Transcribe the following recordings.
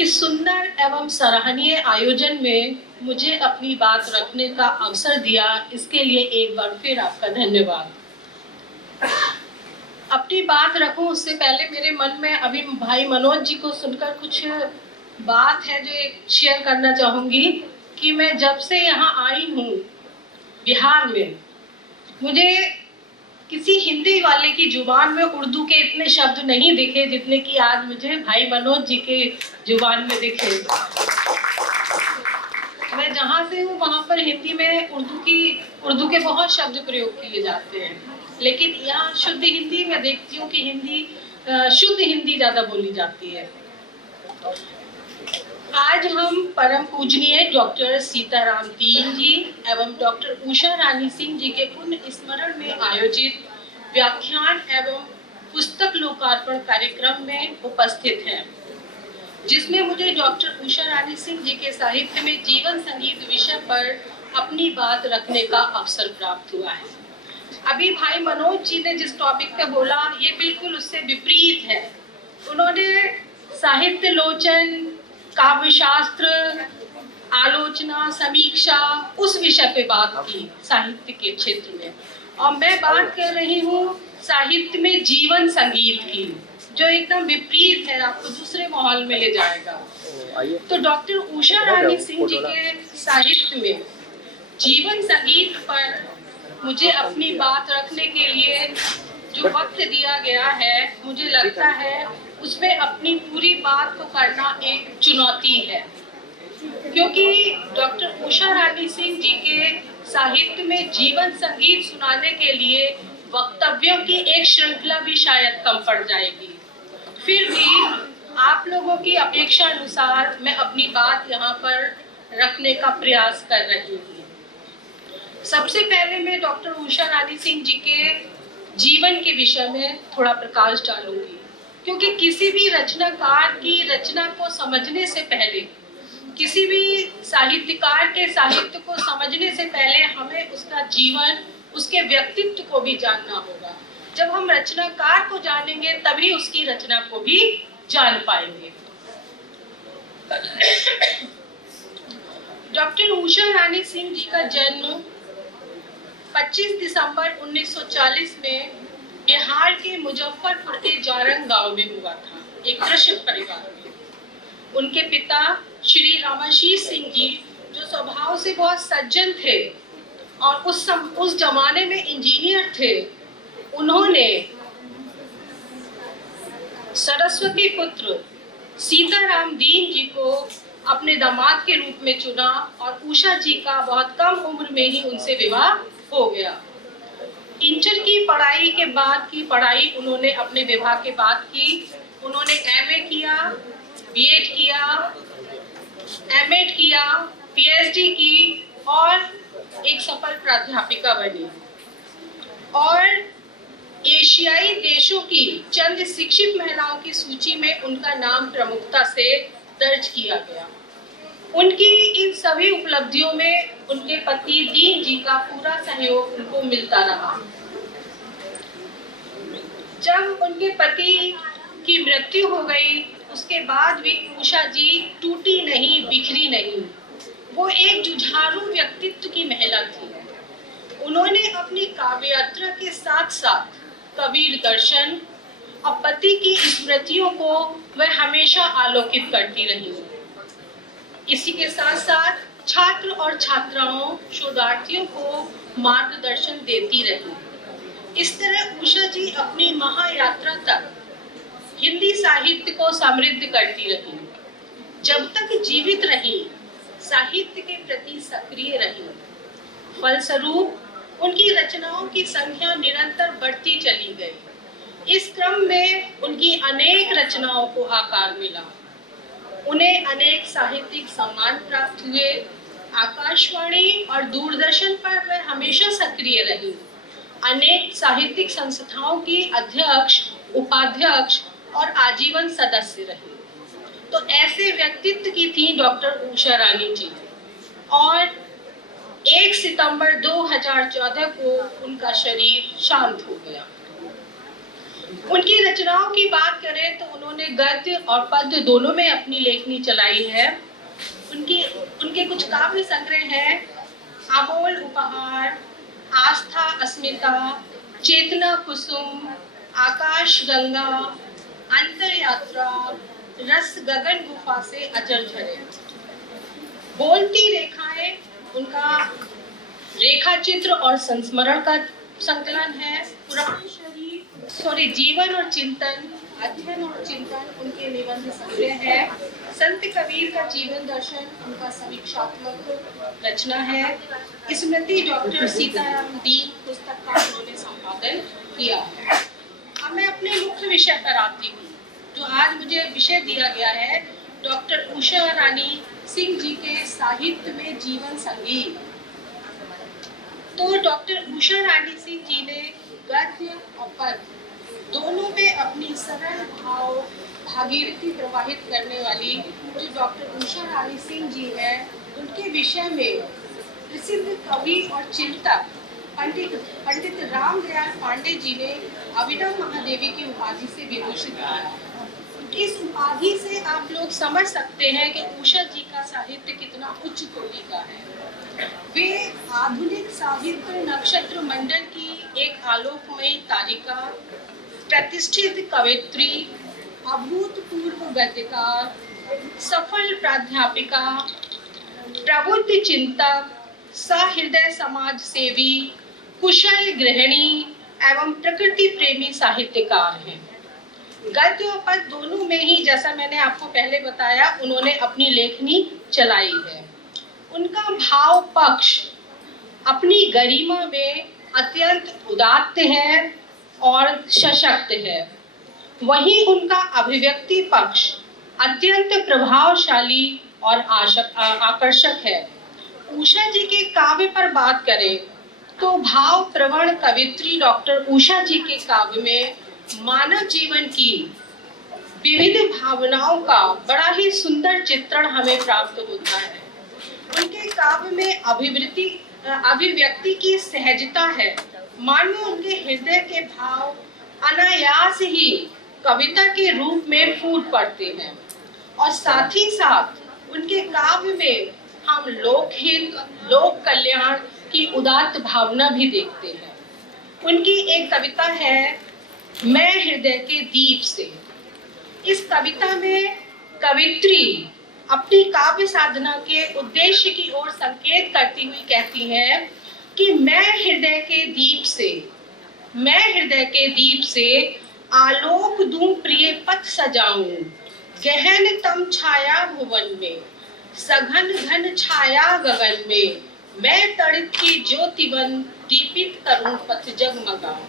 इस सुंदर एवं सराहनीय आयोजन में मुझे अपनी बात रखने का अवसर दिया, इसके लिए एक बार फिर आपका धन्यवाद। अपनी बात रखूं उससे पहले मेरे मन में अभी भाई मनोज जी को सुनकर कुछ बात है जो एक शेयर करना चाहूंगी कि मैं जब से यहाँ आई हूँ बिहार में, मुझे किसी हिंदी वाले की जुबान में उर्दू के इतने शब्द नहीं दिखे जितने कि आज मुझे भाई मनोज जी के जुबान में दिखे। मैं जहाँ से हूँ वहाँ पर हिंदी में उर्दू के बहुत शब्द प्रयोग किए जाते हैं, लेकिन यहाँ शुद्ध हिंदी में देखती हूँ कि शुद्ध हिंदी ज्यादा बोली जाती है। आज हम परम पूजनीय डॉक्टर सीताराम दीन जी एवं डॉक्टर उषा रानी सिंह जी के पुण्य स्मरण में आयोजित व्याख्यान एवं पुस्तक लोकार्पण कार्यक्रम में उपस्थित हैं, जिसमें मुझे डॉक्टर उषा रानी सिंह जी के साहित्य में जीवन संगीत विषय पर अपनी बात रखने का अवसर प्राप्त हुआ है। अभी भाई मनोज जी ने जिस टॉपिक पे बोला ये बिल्कुल उससे विपरीत है। उन्होंने साहित्य लोचन, काव्य शास्त्र, आलोचना, समीक्षा उस विषय पे बात की साहित्य के क्षेत्र में, और मैं बात कर रही हूँ साहित्य में जीवन संगीत की, जो एकदम विपरीत है, आपको दूसरे माहौल में ले जाएगा। तो डॉक्टर उषा रानी सिंह जी के साहित्य में जीवन संगीत पर मुझे अपनी बात रखने के लिए जो वक्त दिया गया है, मुझे लगता है उसमें अपनी पूरी बात को करना एक चुनौती है, क्योंकि डॉक्टर उषा रानी सिंह जी के साहित्य में जीवन संगीत सुनाने के लिए वक्तव्यों की एक श्रृंखला भी शायद कम पड़ जाएगी। फिर भी आप लोगों की अपेक्षा अनुसार मैं अपनी बात यहाँ पर रखने का प्रयास कर रही हूँ। सबसे पहले मैं डॉक्टर उषा रानी सिंह जी के जीवन के विषय में थोड़ा प्रकाश डालूंगी, क्योंकि किसी भी रचनाकार की रचना को समझने से पहले, किसी भी साहित्यकार के साहित्य को समझने से पहले हमें उसका जीवन, उसके व्यक्तित्व को भी जानना होगा। जब हम रचनाकार को जानेंगे तभी उसकी रचना को भी जान पाएंगे। डॉक्टर उषा रानी सिंह जी का जन्म 25 दिसंबर 1940 में बिहार के मुजफ्फरपुर के जारंग गांव में हुआ था, एक कृषक परिवार में। उनके पिता श्री रामाशीष सिंह जी, जो स्वभाव से बहुत सज्जन थे और उस जमाने में इंजीनियर थे, उन्होंने सरस्वती पुत्र सीताराम दीन जी को अपने दामाद के रूप में चुना और उषा जी का बहुत कम उम्र में ही उनसे विवाह हो गया। इंटर की पढ़ाई के बाद की पढ़ाई उन्होंने अपने विवाह के बाद की। उन्होंने एमए किया, बीएड किया, एमएड किया, पीएचडी की और एक सफल प्राध्यापिका बनी। और एशियाई देशों की चंद शिक्षित महिलाओं की सूची में उनका नाम प्रमुखता से दर्ज किया गया। उनकी इन सभी उपलब्धियों में उनके पति दीन जी का पूरा सहयोग उनको मिलता रहा। जब उनके पति की मृत्यु हो गई, उसके बाद भी उषा जी टूटी नहीं, बिखरी नहीं। वो एक जुझारू व्यक्तित्व की महिला थी। उन्होंने अपनी काव्य यात्रा के साथ साथ कबीर दर्शन और पति की स्मृतियों को वह हमेशा आलोकित करती रही। इसी के साथ साथ छात्र और छात्राओं, शोधार्थियों को मार्गदर्शन देती रही। इस तरह उषा जी अपनी महायात्रा तक हिंदी साहित्य को समृद्ध करती रही। जब तक जीवित रही, साहित्य के प्रति सक्रिय रही। फलस्वरूप उनकी रचनाओं की संख्या निरंतर बढ़ती चली गई। इस क्रम में उनकी अनेक रचनाओं को आकार मिला। उन्हें अनेक साहित्यिक सम्मान प्राप्त हुए। आकाशवाणी और दूरदर्शन पर वह हमेशा सक्रिय रही। अनेक साहित्यिक संस्थाओं की अध्यक्ष, उपाध्यक्ष और आजीवन सदस्य रही। तो ऐसे व्यक्तित्व की थी डॉक्टर उषा रानी जी। और 1 सितंबर 2014 को उनका शरीर शांत हो गया। उनकी रचनाओं की बात करें तो उन्होंने गद्य और पद्य दोनों में अपनी लेखनी चलाई है। उनके कुछ काव्य संग्रह हैं: अमोल उपहार, आस्था अस्मिता, चेतना कुसुम, आकाश गंगा, अंतर यात्रा, रस गगन गुफा से अजर झरे। बोलती रेखाएं उनका रेखा चित्र और संस्मरण का संकलन है। पुराण शरीर जीवन और चिंतन, अध्ययन और चिंतन उनके निबंध संग्रह है। संत कबीर का जीवन दर्शन उनका समीक्षात्मक रचना है। स्मृति डॉक्टर सीताराम दीन पुस्तक का उन्होंने संपादन किया है। अब मैं अपने मुख्य विषय पर आती हूँ, जो आज मुझे विषय दिया गया है डॉक्टर उषा रानी सिंह जी के साहित्य में जीवन संगीत। तो डॉक्टर उषा रानी सिंह जी ने गद्य और पद्य दोनों में अपनी सरल भाव भागीरथी प्रवाहित करने वाली जो डॉक्टर उषा रानी सिंह जी है, उनके विषय में प्रसिद्ध कवि और चिंतक पंडित रामदयाल पांडे जी ने अभिनव महादेवी की उपाधि से विभूषित किया। इस उपाधि से आप लोग समझ सकते हैं कि उषा जी का साहित्य कितना उच्च कोटि का है। वे आधुनिक साहित्य नक्षत्र मंडल की एक आलोकमयी तारिका, प्रतिष्ठित कवयित्री, अभूतपूर्व गद्यकार, सफल प्राध्यापिका, प्रबुद्ध चिंतक, सहृदय समाज सेवी, कुशल गृहिणी एवं प्रकृति प्रेमी साहित्यकार हैं। गद्य और पद्य दोनों में ही, जैसा मैंने आपको पहले बताया, उन्होंने अपनी लेखनी चलाई है। उनका भाव पक्ष अपनी गरिमा में अत्यंत उदात्त है और सशक्त है, वहीं उनका अभिव्यक्ति पक्ष अत्यंत प्रभावशाली और आकर्षक है। उषा जी के काव्य पर बात करें तो भाव प्रवण कवित्री डॉक्टर उषा जी के काव्य में मानव जीवन की विविध भावनाओं का बड़ा ही सुंदर चित्रण हमें प्राप्त होता है। उनके काव्य में अभिव्यक्ति की सहजता है, मानो उनके हृदय के भाव अनायास ही कविता के रूप में फूट पड़ते हैं। और साथ ही साथ उनके काव्य में हम लोकहित, लोक कल्याण की उदात्त भावना भी देखते हैं। उनकी एक कविता है मैं हृदय के दीप से। इस कविता में कवित्री अपनी काव्य साधना के उद्देश्य की ओर संकेत करती हुई कहती है कि मैं हृदय के दीप से आलोक दूं, प्रिय पथ सजाऊं, गहन तम छाया भुवन में, सघन घन छाया गगन में, मैं तड़ित की ज्योतिवन दीपित करूं पथ जगमगाऊं।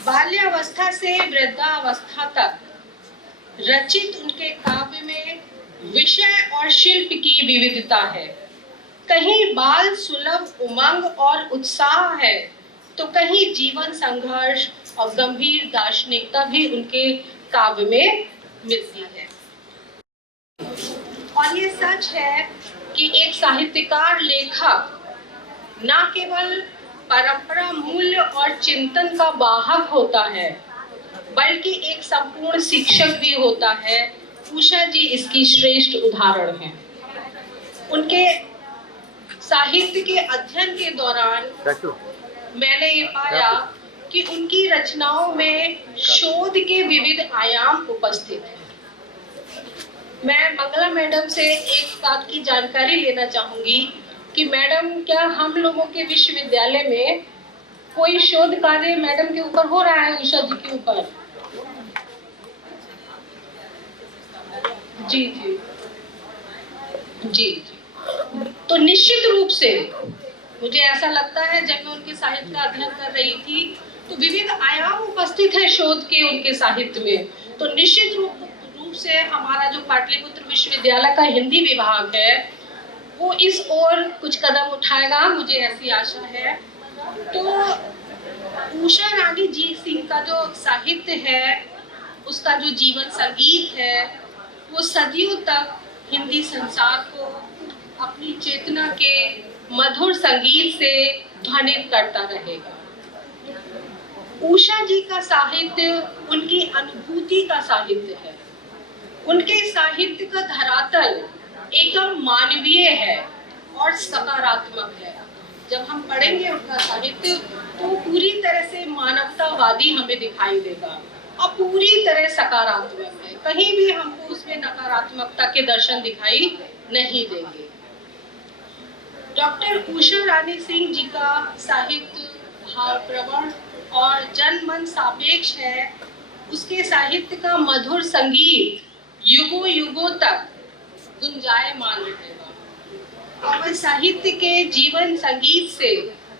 बाल्यावस्था से वृद्धावस्था तक रचित उनके काव्य में विषय और शिल्प की विविधता है। कहीं बाल सुलभ उमंग और उत्साह है, तो कहीं जीवन संघर्ष और गंभीर दार्शनिकता भी उनके काव्य में मिलती है। और ये सच है कि एक साहित्यकार लेखक न केवल परंपरा मूल्य और चिंतन का वाहक होता है, बल्कि एक संपूर्ण शिक्षक भी होता है। उषा जी इसकी श्रेष्ठ उदाहरण हैं। उनके साहित्य के अध्ययन के दौरान मैंने ये पाया कि उनकी रचनाओं में शोध के विविध आयाम उपस्थित हैं। मैं मंगला मैडम से एक बात की जानकारी लेना चाहूंगी कि मैडम, क्या हम लोगों के विश्वविद्यालय में कोई शोध कार्य मैडम के ऊपर हो रहा है, उषा जी के ऊपर? जी जी जी जी। तो निश्चित रूप से मुझे ऐसा लगता है, जब मैं उनके साहित्य का अध्ययन कर रही थी तो विविध आयाम उपस्थित है शोध के उनके साहित्य में। तो निश्चित रूप से हमारा जो पाटलिपुत्र विश्वविद्यालय का हिंदी विभाग है, वो इस ओर कुछ कदम उठाएगा, मुझे ऐसी आशा है। तो उषा रानी जी सिंह का जो साहित्य है, उसका जो जीवन संगीत है, वो सदियों तक हिंदी संसार को अपनी चेतना के मधुर संगीत से ध्वनित करता रहेगा। उषा जी का साहित्य उनकी अनुभूति का साहित्य है। उनके साहित्य का धरातल एकदम मानवीय है और सकारात्मक है। जब हम पढ़ेंगे उनका साहित्य तो पूरी तरह से मानवतावादी हमें दिखाई देगा और पूरी तरह सकारात्मक है। कहीं भी हमको उसमें नकारात्मकता के दर्शन दिखाई नहीं देंगे। डॉक्टर उषा रानी सिंह जी का साहित्य भावप्रवण और जनमन सापेक्ष है। उसके साहित्य का मधुर संगीत युगों युगों तक गुंजायमान रहेगा और वह साहित्य के जीवन संगीत से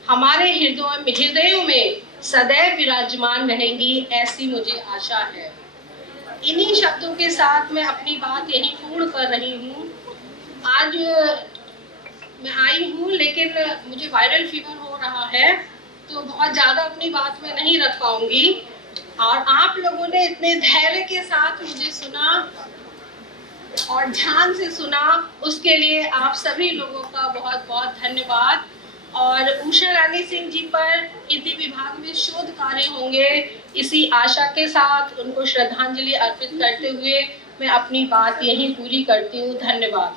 हमारे हृदयों में सदैव विराजमान रहेंगी, ऐसी मुझे आशा है। इन्हीं शब्दों के साथ मैं अपनी बात यही पूर्ण कर रही हूँ। आज मैं आई हूँ लेकिन मुझे वायरल फीवर हो रहा है तो बहुत ज़्यादा अपनी बात में नहीं रख पाऊंगी। और आप लोगों ने इतने धैर्य के साथ मुझे सुना और ध्यान से सुना, उसके लिए आप सभी लोगों का बहुत बहुत धन्यवाद। और उषा रानी सिंह जी पर हिंदी विभाग में शोध कार्य होंगे, इसी आशा के साथ उनको श्रद्धांजलि अर्पित करते हुए मैं अपनी बात यहीं पूरी करती हूँ। धन्यवाद।